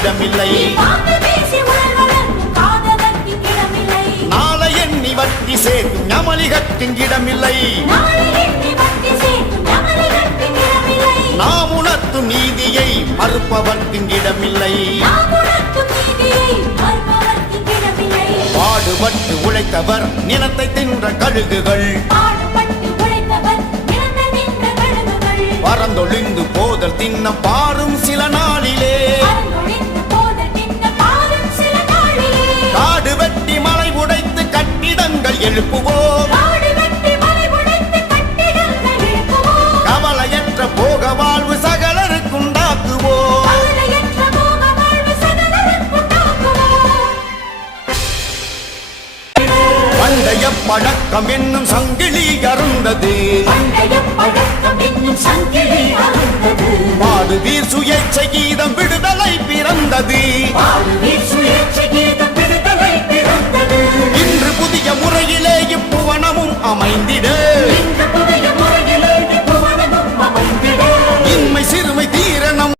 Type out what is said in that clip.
இடமில்லை. நாளை எண்ணி வட்டி சேர்க்கும் ஞமலிகட்கும் இடமில்லை. நாம் உணர்த்தும் நீதியை மறுப்பவர்க்கும் இடமில்லை. பாடுபட்டு உழைத்தவர் நிலத்தை தின்ற கழுகுகள் பறந்தொழிந்து போதல் தின்ன பாரும் சில நாளிலே. காடு வெட்டி மலை உடைத்து கட்டிடங்கள் எழுப்புவோம். கவலையற்ற போக வாழ்வு சகலருக்குண்டாக்குவோம். பண்டைய பழக்கம் என்னும் சங்கிலி அருந்தது. பாடுவீர் சுயேட்சை கீதம் விடுதலை பிறந்தது.